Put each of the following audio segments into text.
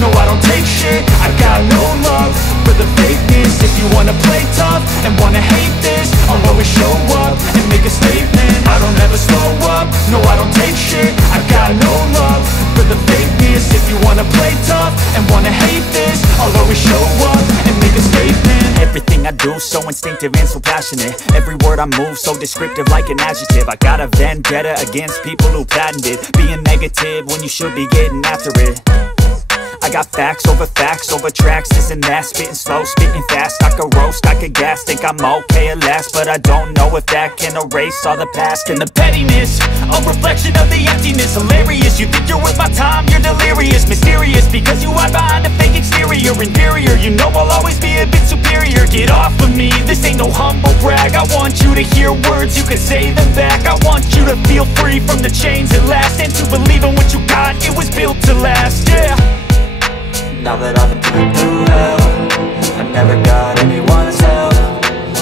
no I don't take shit. I got no love for the fakeness. If you wanna play tough and wanna hate this, I'll always show up and make a statement. I don't ever slow up, no I don't take shit. I got no love for the fakeness. If you wanna play tough and wanna hate this, I'll always show up and make a statement. Everything I do so instinctive and so passionate. Every word I move so descriptive like an adjective. I got a vendetta against people who patented being negative when you should be getting after it. I got facts over tracks, this and that. Spitting slow, spitting fast, I could roast, I could gas. Think I'm okay at last, but I don't know if that can erase all the past. And the pettiness, a reflection of the emptiness. Hilarious, you think you're worth my time, you're delirious. Mysterious, because you hide behind a fake exterior. Inferior, you know I'll always be a bit superior. Get off of me, this ain't no humble brag. I want you to hear words, you can say them back. I want you to feel free from the chains at last, and to believe in what you got, it was built to last, yeah. Now that I've been through hell, I never got anyone's help.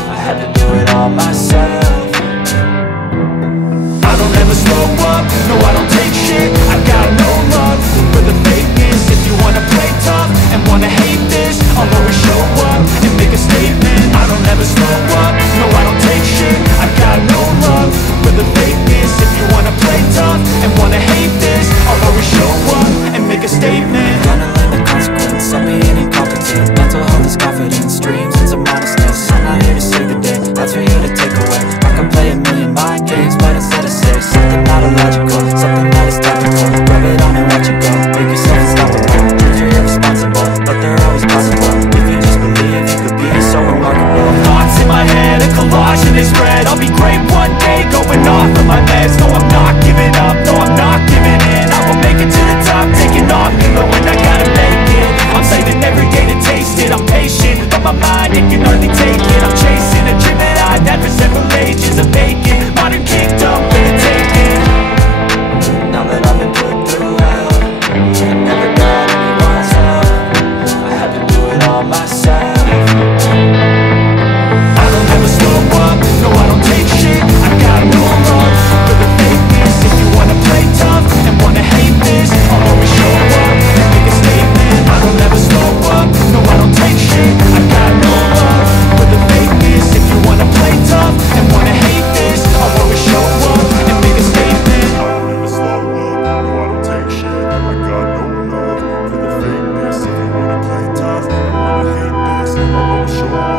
I had to do it all myself. I don't ever slow up, no I don't take shit. I got no love for the fakeness. If you wanna play tough and wanna hate this, I'll always show up and make a statement. I don't ever slow up, no I don't take shit. I got no love for the fakeness. If you wanna play tough and wanna hate this, I'll always show up and make a statement. Gonna learn the consequence of being incompetent. Mental health is confidence, dreams and some modestness. I'm not here to save the day, that's for you to take away. I can play a million mind games, but instead I say something not illogical, something that is topical. Rub it on and watch it go, make yourself unstoppable. Dreams are irresponsible, but they're always possible. If you just believe, you could be so remarkable. Thoughts in my head, a collage in this red. I'll be great one day, going off of my meds. No I'm not giving up, no I'm not giving in. I will make it to the top, taking off, knowing I gotta make it. I'm saving every day to taste it. I'm patient, but my mind, it can hardly take it. I'm chasing a dream that I've had for several ages. A vacant, modern kingdom for the taking. Now that I've been put through hell, I never got anyone's help. I had to do it all myself. I don't ever slow up, no I don't take shit. I got no love for the fakeness. If you wanna play tough and wanna hate this, I'll always show up and make a statement. I don't ever slow up, no I don't take shit. I got no love for the fakeness. If you wanna play tough and wanna hate this, I'll always show up and make a statement. I don't ever slow up, no I don't take shit. I got no love for the fakeness. If you wanna play tough and wanna hate this, I'll always show up.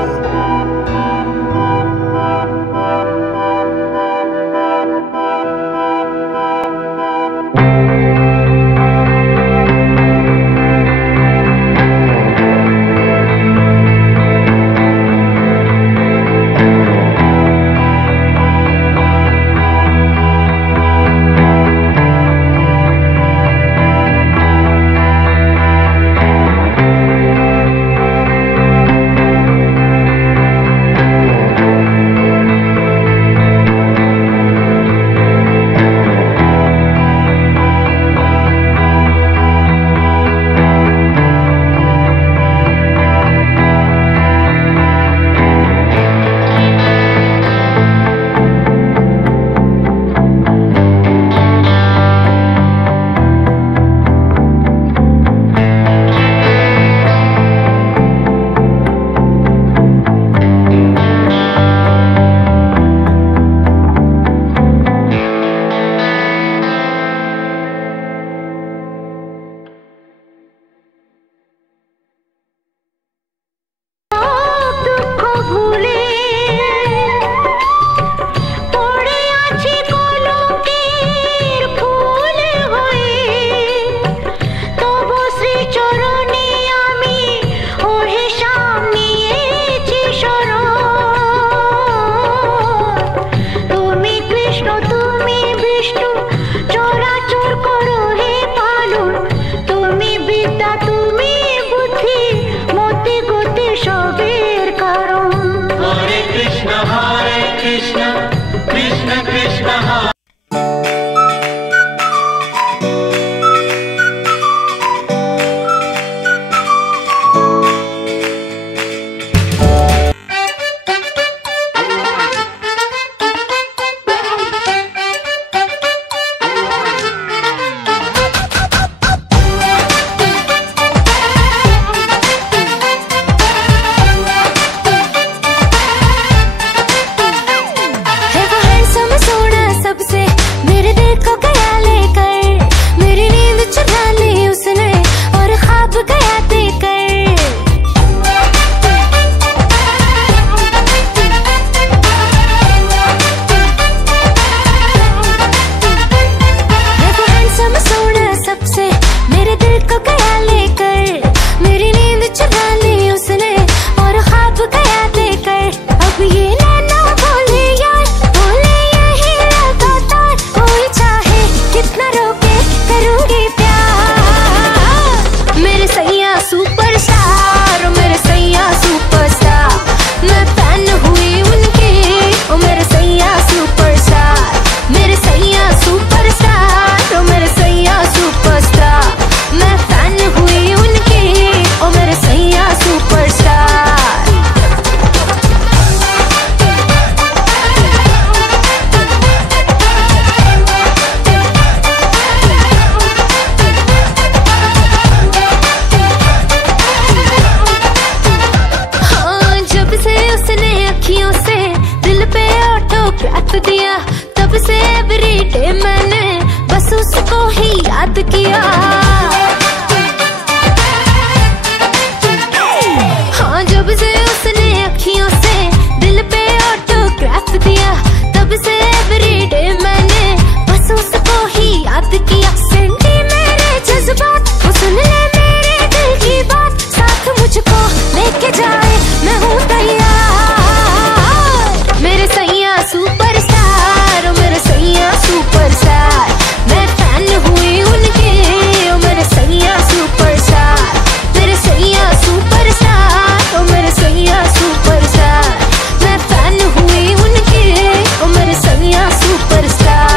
Everyday मैंने बस उसको ही याद किया। हाँ, जब से उसने अखियों से दिल पे ऑटोग्राफ दिया, तब से एवरीडे मैंने बस उसको ही याद किया। सेंटी मेरे जज्बात, वो सुन ले मेरे दिल की बात, साथ मुझको लेके जाए मैं हूँ तैयार। मेरे सैया सुपरस्टार, मेरे सैया सुपरस्टार, मैं फैन हुई उनके, मेरे सैया सुपरस्टार, मेरे सैया सुपरस्टार, मेरे सैया सुपरस्टार, मैं फैन हुई उनके, मेरे सैया सुपरस्टार।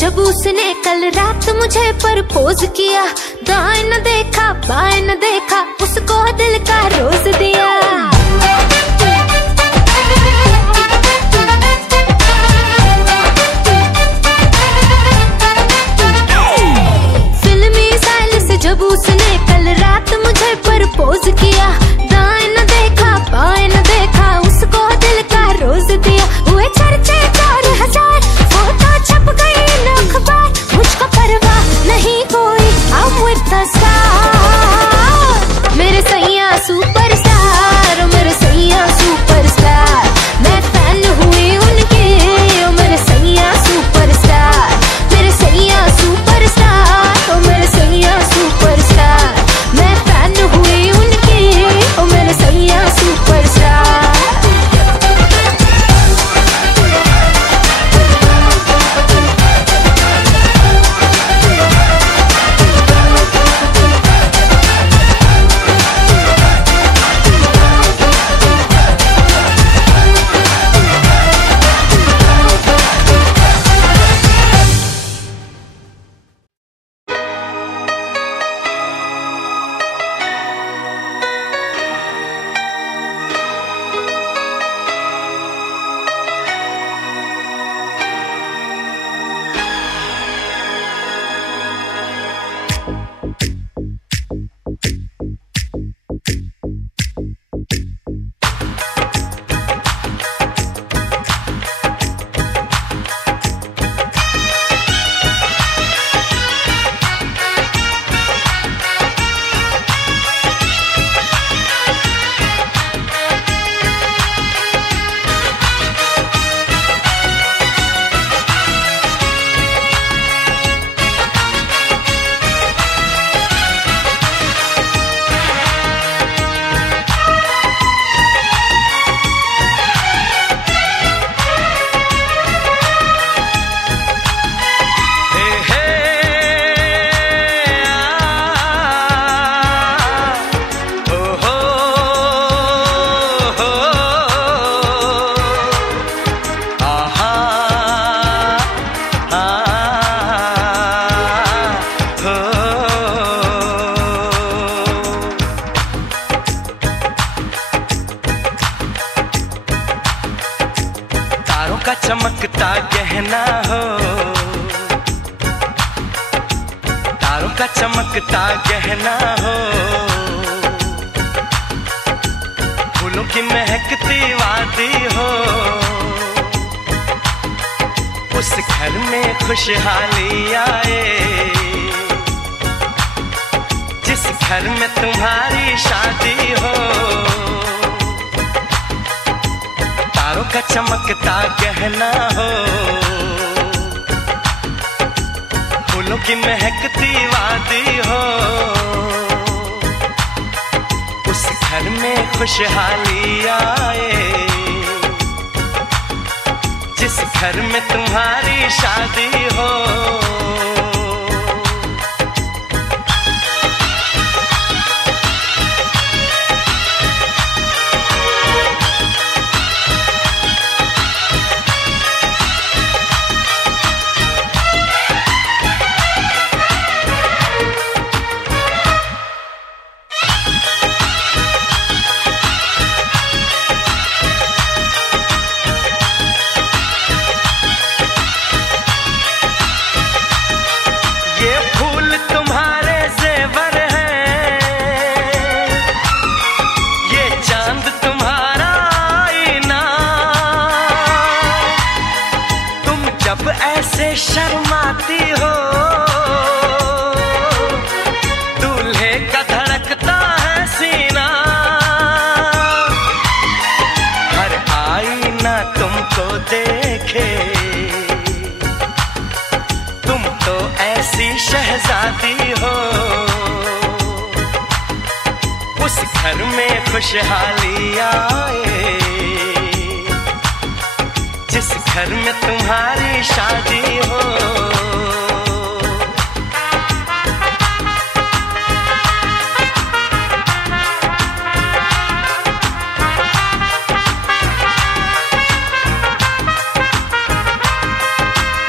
जब उसने कल रात मुझे प्रपोज किया, दाएं न देखा बाएं न देखा, उसको दिल का रोज दिया। फिल्मी स्टाइल से जब उसने कल रात मुझे प्रपोज किया, दाएं न देखा बाएं न देखा, उसको दिल का रोज दिया। हुए चर्चे 4000, फोटो छप गई अखबार, मुझको परवाह नहीं कोई, I'm with the star। मेरे सैया सुपरस्टार, मेरे सैया सुपरस्टार, मैं फैन हुई उनके, मेरे सैया सुपरस्टार, मेरे सैया सुपरस्टार, मेरे सैया सुपरस्टार, मैं फैन हुई उनके, मेरे सैया सुपरस्टार। चमकता गहना हो, तारों का चमकता गहना हो, फूलों की महकती वादी हो, उस घर में खुशहाली आए जिस घर में तुम्हारी शादी हो। तारों का चमकता गहना हो, फूलों की महकती वादी हो, उस घर में खुशहाली आए जिस घर में तुम्हारी शादी हो। ऐसे शर्माती हो, दूल्हे का धड़कता है सीना, हर आईना तुमको देखे, तुम तो ऐसी शहजादी हो। उस घर में खुशहाली आए जिस घर में तुम्हारी शादी हो।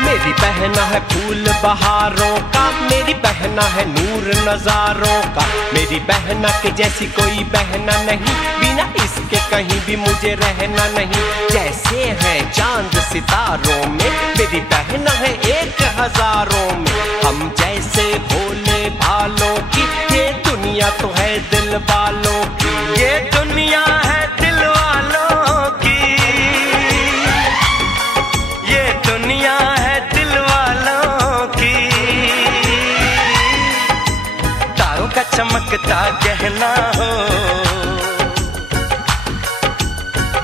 मेरी बहना है फूल बहारों का, मेरी बहना है नूर नजारों का, मेरी बहना के जैसी कोई बहना नहीं, बिना इसके कहीं भी मुझे रहना नहीं। जैसे है चांद सितारों में, मेरी बहना है 1000 में, हम जैसे भोले भालों की, ये दुनिया तो है दिल वालों की, ये दुनिया है दिल वालों की, ये दुनिया है दिल वालों की। तारों का चमकता गहना हो,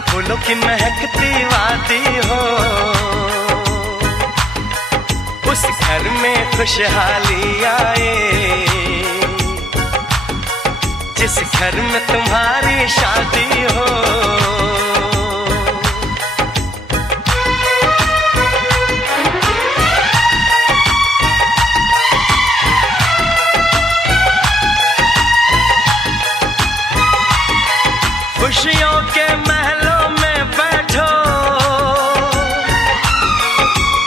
फूलों की महकती वादी हो, उस घर में खुशहाली आए जिस घर में तुम्हारी शादी हो। खुशियों के महलों में बैठो,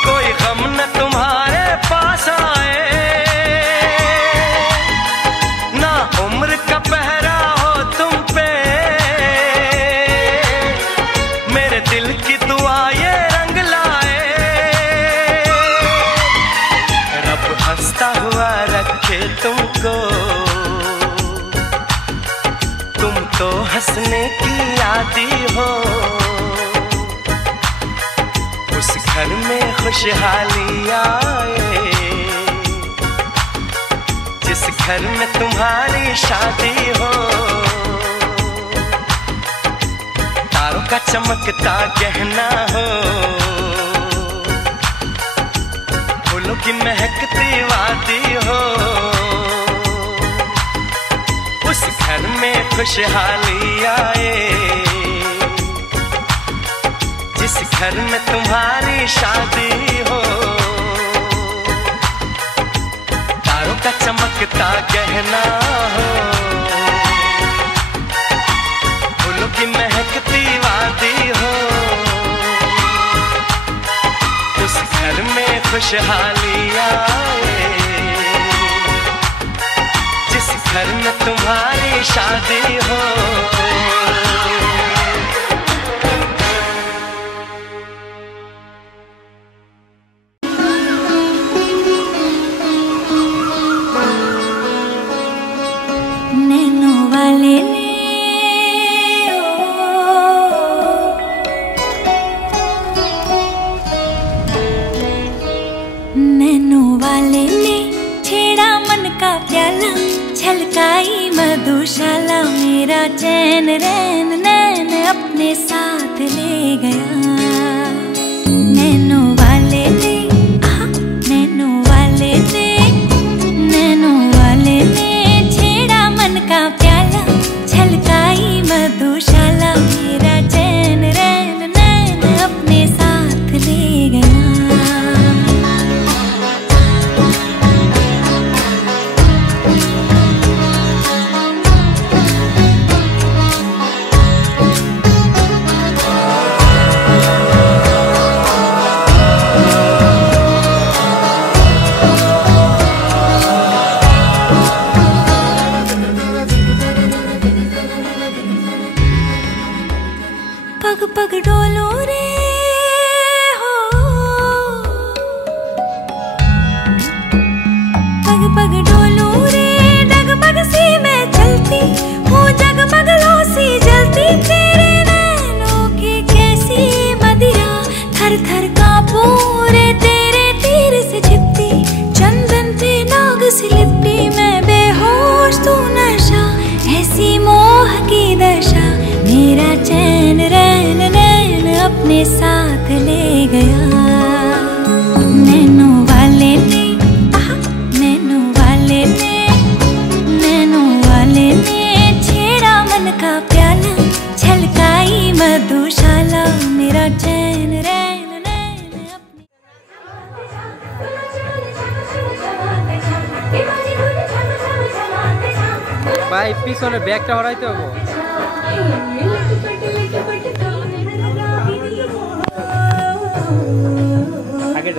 कोई गम न तुम्हारे पास आए, ना उम्र का पहरा हो तुम पे, मेरे दिल की दुआ ये रंग लाए। रब हंसता हुआ रखे तुमको, तुम तो हंसने की आदी हो, उस घर में खुशहाली आए जिस घर में तुम्हारी शादी हो। तारों का चमकता गहना हो, फूलों की महकती वादी हो, उस घर में खुशहाली आए जिस घर में तुम्हारी शादी हो। तारों का चमकता गहना हो, फूलों की महकती वादी हो, उस घर में खुशहाली आए जिस घर में तुम्हारी शादी हो। नैनो वाले ने नैनो वाले ने छेड़ा मन का प्याला, छलकाई मधुशाला, मेरा चैन रैन नैन अपने साथ ले गया। नैनो वाले ने नैनो वाले ने नैनो वाले ने छेड़ा मन का प्याला, छलकाई मधुशाला, मेरा चैन रैन नैन अपने साथ ले गया। पग पग डोलो रे हो, पग पग डोलो रे, डगमग सी मैं चलती हूँ, जगमग लो सी जलती, तेरे नैनों की कैसी मदिरा, थर थर कांपू रे तेरे साथ ले गया। नैनो वाले ने, नैनो वाले ने, नैनो वाले ने छेड़ा मन का प्याला, छलकाई मधुशाला मेरा चैन रैन नैन अपनी। भाई पिछने ব্যাগটা হরাইতে হবে। আগে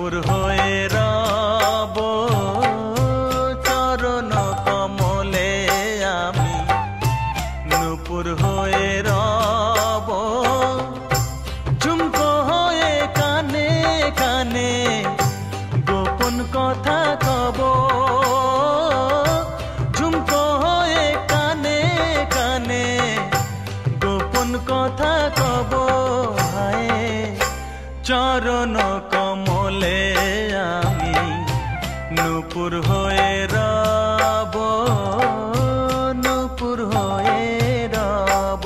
নূপুর হয়ে রব চরণ কমলে আমি নূপুর হয়ে রব ঝুমকো হয়ে কানে কানে গোপন কথা কব ঝুমকো হয়ে কানে কানে গোপন কথা কব হায় চরণ কমলে আমি নূপুর হয়ে রব নূপুর হয়ে রব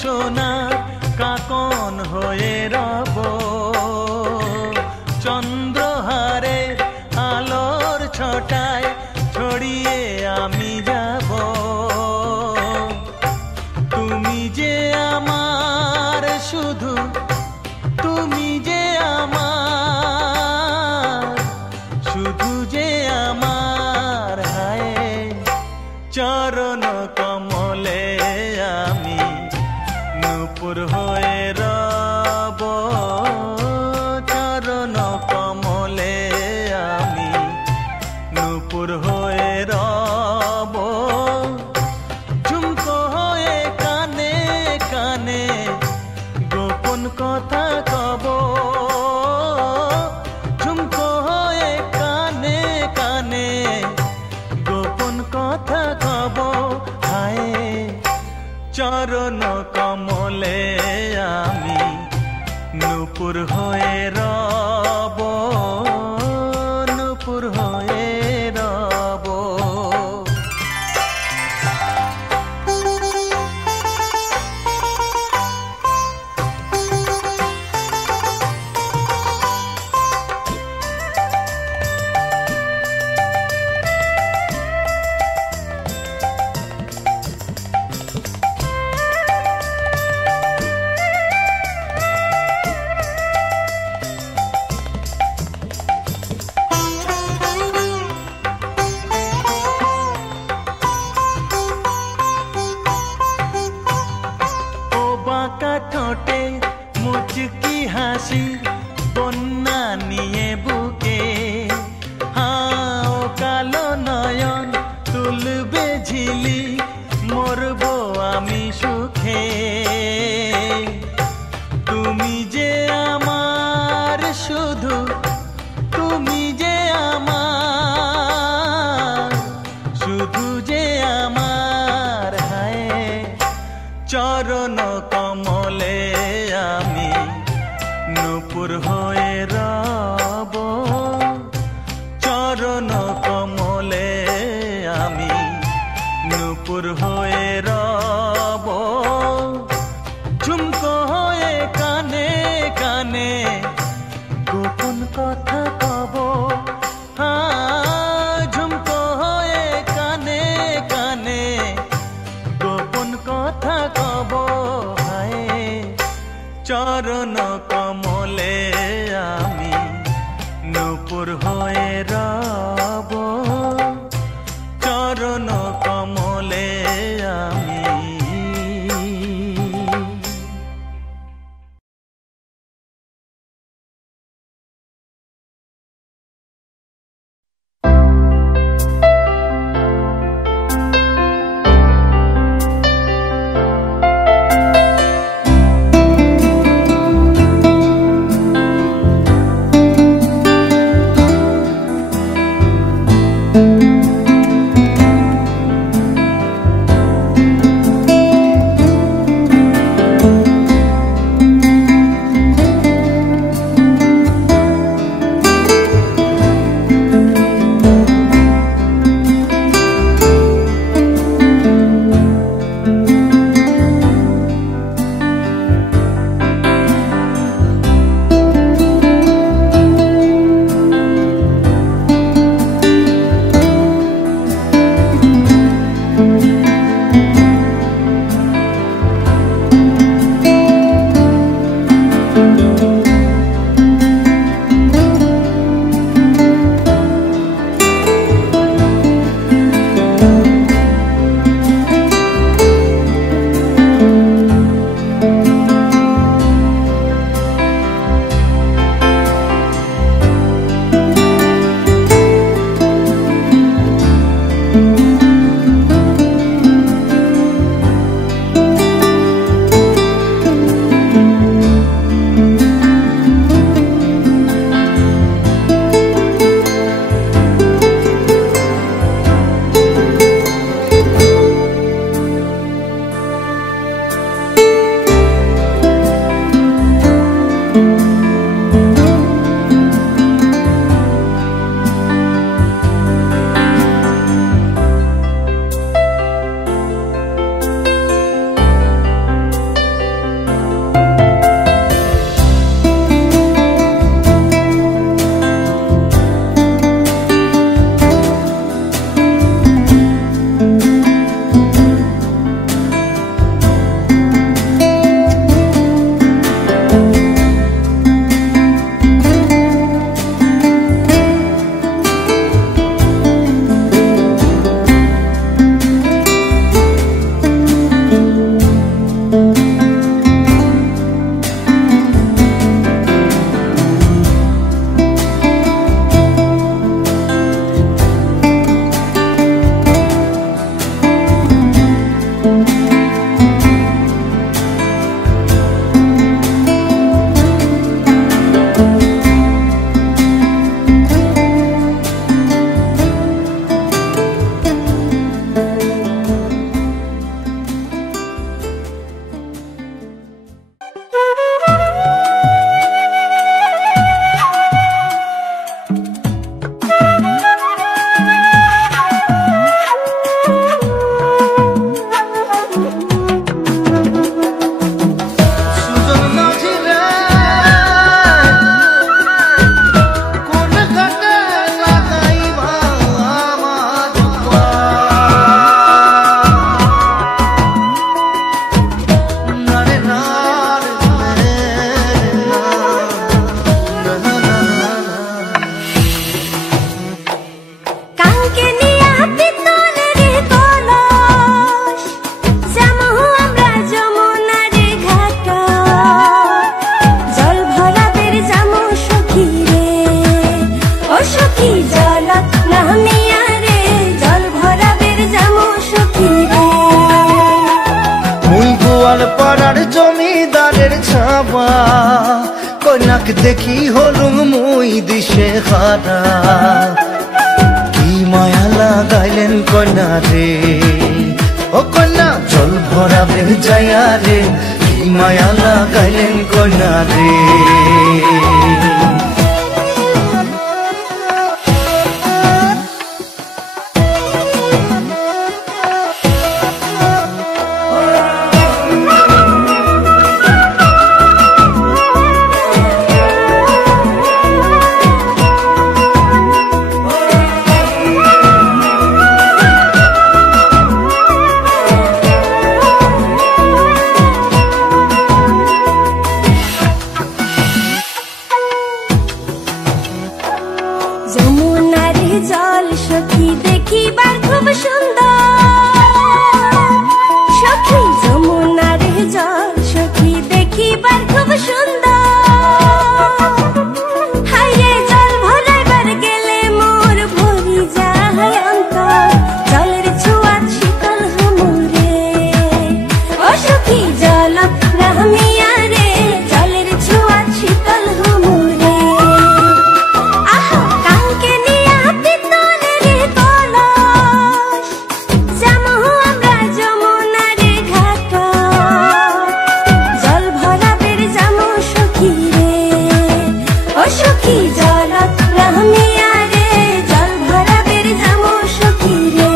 সোনার কাকন হয়ে রব চন্দ্রহারে আলোর ছটায় ছড়িয়ে আমি যাব তুমি যে আমার শুধু তুমি যে আমার শুধু যে আমার হায় চরণ কমলে আমি নূপুর হয়ে রব চরণ কমলে আমি নূপুর হয়ে রব ঝুমকো হয়ে কানে কানে গোপন কথা কব ঝুমকো হয়ে কানে কানে গোপন কথা কব হায় চরণ কমলে আমি নূপুর হয়ে রব নূপুর হয়ে রব ঠোঁটে মুচকি হাসি বন্যা নিয়ে বুকে হাও কালো নয়ন তুলবে ঝিলি মরবো আমি সুখে তুমি যে আমার শুধু তুমি যে আমার শুধু যে আমার হায় চরণ কমলে আমি নূপুর হয়ে রব চরণ কমলে আমি নূপুর হয়ে রব ঝুমকো হয়ে কানে কানে গোপন কথা কব ঝুমকো হয়ে কানে কানে গোপন কথা কব হায় চরণ কমলে আমি নূপুর হয়ে রব চরণ কমলে আমি সখী জলত নামিয়া রে জল ভরা বের জামু সখী রে মুই গোয়াল পাড়ার জমিদারের ছাবা কন্যাক দেখি হলুম মুই দিশে হারা কি মায়া লাগাইলেন কন্যা রে ও কন্যা জল ভরা বের যায়া রে কি মায়া লাগাইলেন কন্যা রে যমুনার জল সখী দেখিবার খুব সুন্দর সখী যমুনার জল সখী দেখিবার খুব সুন্দর হাইরে জল ভরাইবার গেলে মোর ভরি যায় অন্তর জলের ছোঁয়াত শীতল হুমুরে ও সখী জল নামিয়া রে জলের ছোঁয়াত শীতল হুমুরে সখী জলত নামিয়া রে জল ভরা বের জামু সখী রে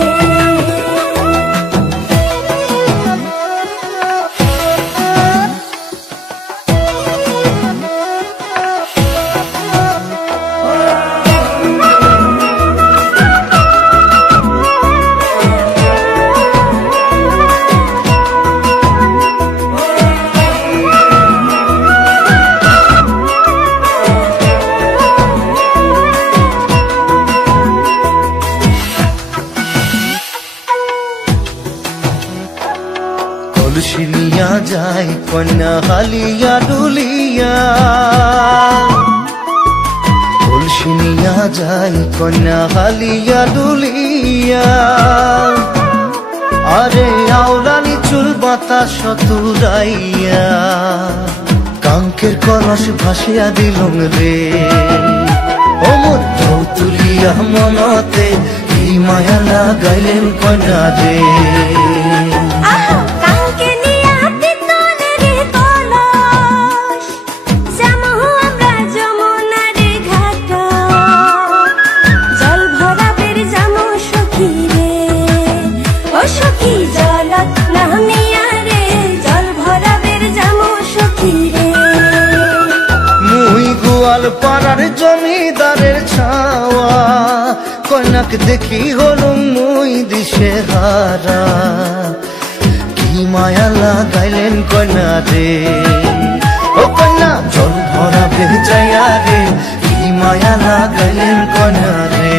কলসি নিয়া যায় কন্যা হালিয়া ডুলিয়া কলসি নিয়া যায় কন্যা হালিয়া ডুলিয়া আরে আওলানি চুল বাতাস তুরাইয়া কাঙ্কের কলস ভাসিয়া দিলুম রে ও মোর ঢৌ তুলিয়া মনতে কি মায়া লাগাইলেন কন্যা রে সখী জলত নামিয়া রে জল ভরা বের জামু সখী রে মুই গোয়াল পাড়ার জমিদারের ছাওয়া কন্যাক দেখি হলুম মুই দিশে হারা কি মায়া লাগাইলেন কন্যা রে ও কন্যা জল ভরা বের যায়া রে কি মায়া লাগাইলেন কন্যা রে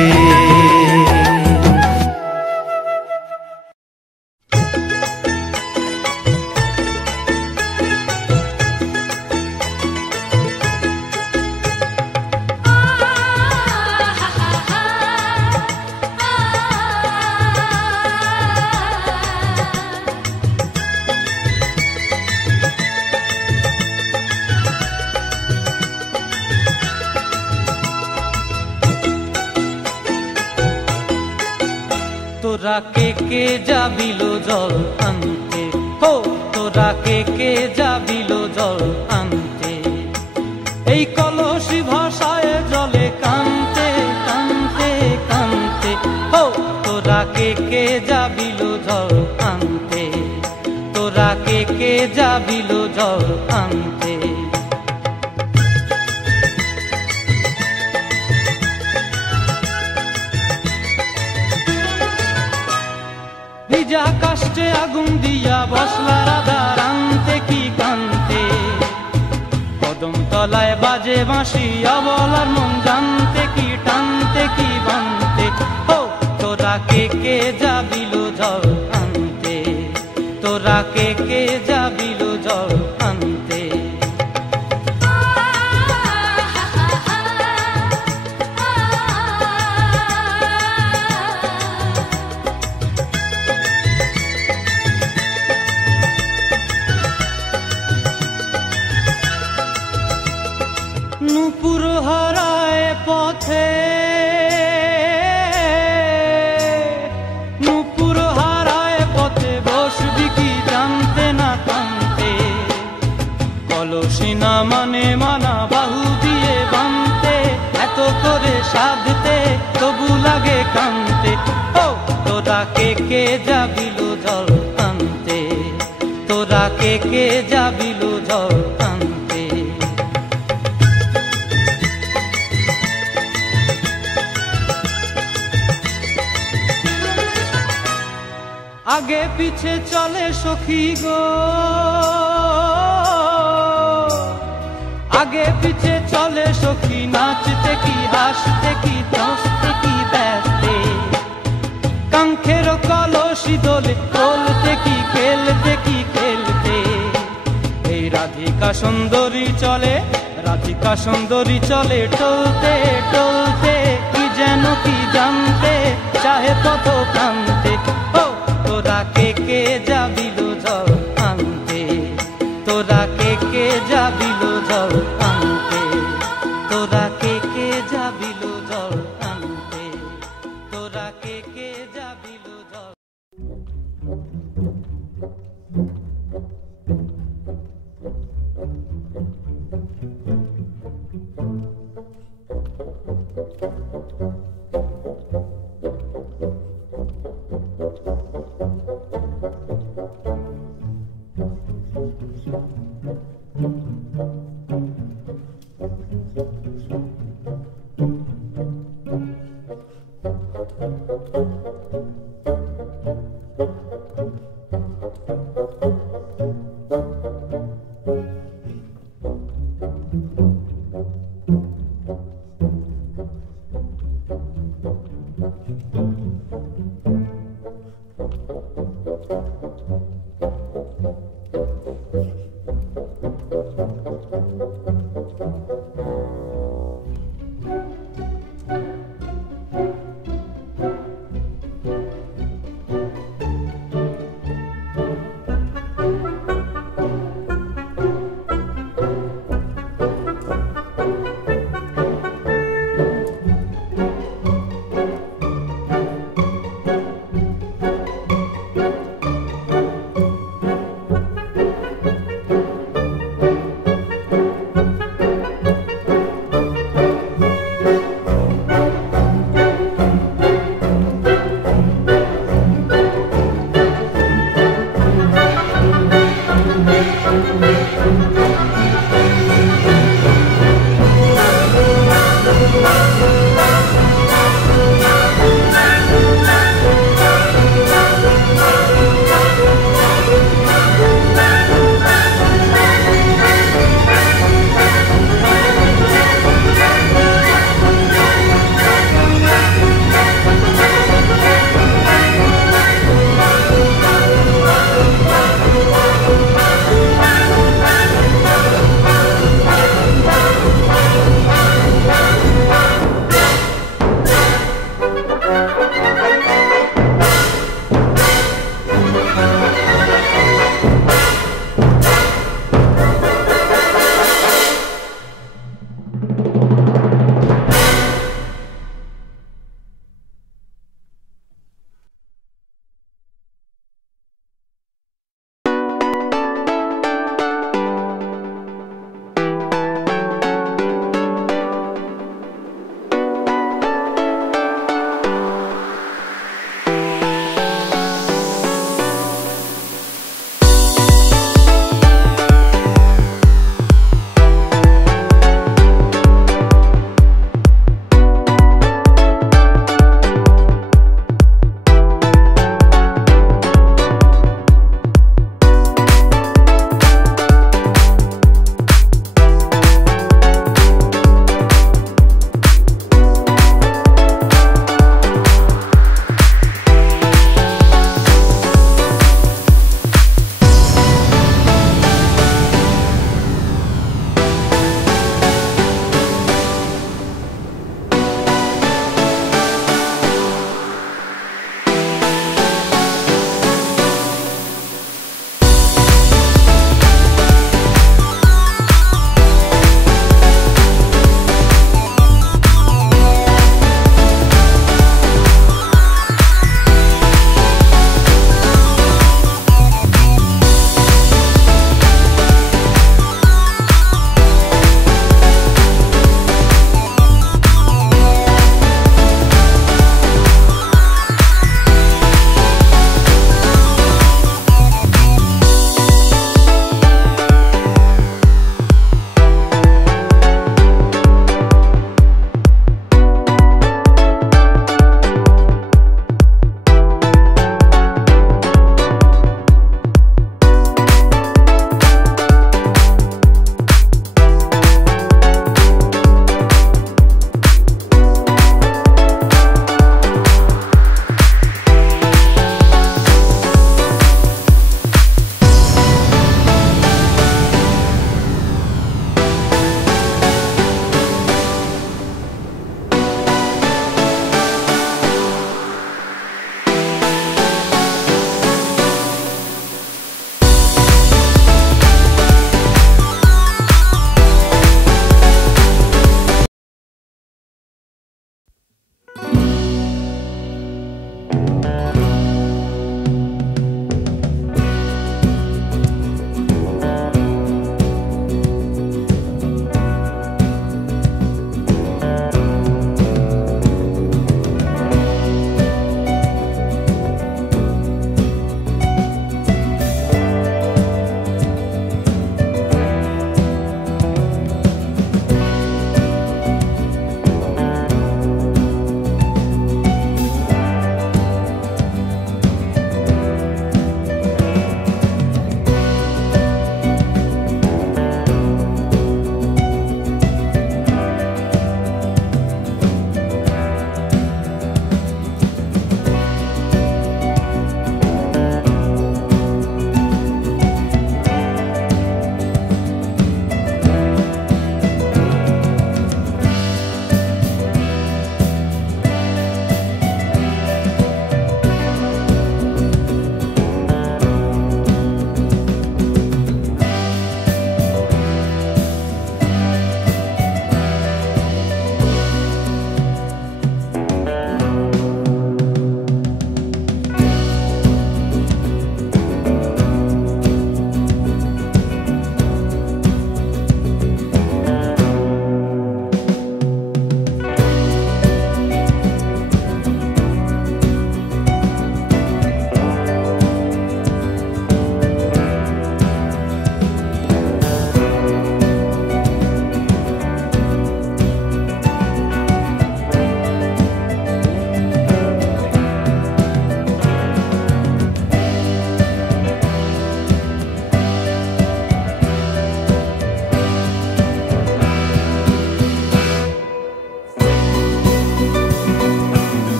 তোরা কে যাবিল জল আনতে হো তোরা কে যাবিল জল আনতে এই কলসি ভাষায় জলে কানতে কানতে কানতে হো তোরা কে যাবিল জল আনতে তোরা কে যাবিল জল আনতে ভিজা কাষ্টে আগুন দিয়া বসলা রাধা রানতে কি কানতে কদম তলায় বাজে বাঁশি অবলার মন জানতে কি টানতে কি বানতে হো তোরা কে যাবিল জল আনতে তোরা কে যাবিল জল আনতে কান্তে ও তোরা কে যাবিল জল আনতে তোরা কে যাবিল জল আনতে আগে পিছে চলে সখী গো আগে পিছে চলে সখী নাচতে কি হাসতে কি নাচতে কি ব্যস্তে কাঙ্ক্ষের কলসি দোলে বলতে কি খেলতে এই রাধিকা সুন্দরী চলে টলতে টলতে কি যেন কি জানতে চাহে পথ প্রান্তে ও তোরা কে যাবিল জল আনতে তোরা কে যাবিল জল আনতে তোরা কে যাবিল জল আনতে তোরা কে যাবিল জল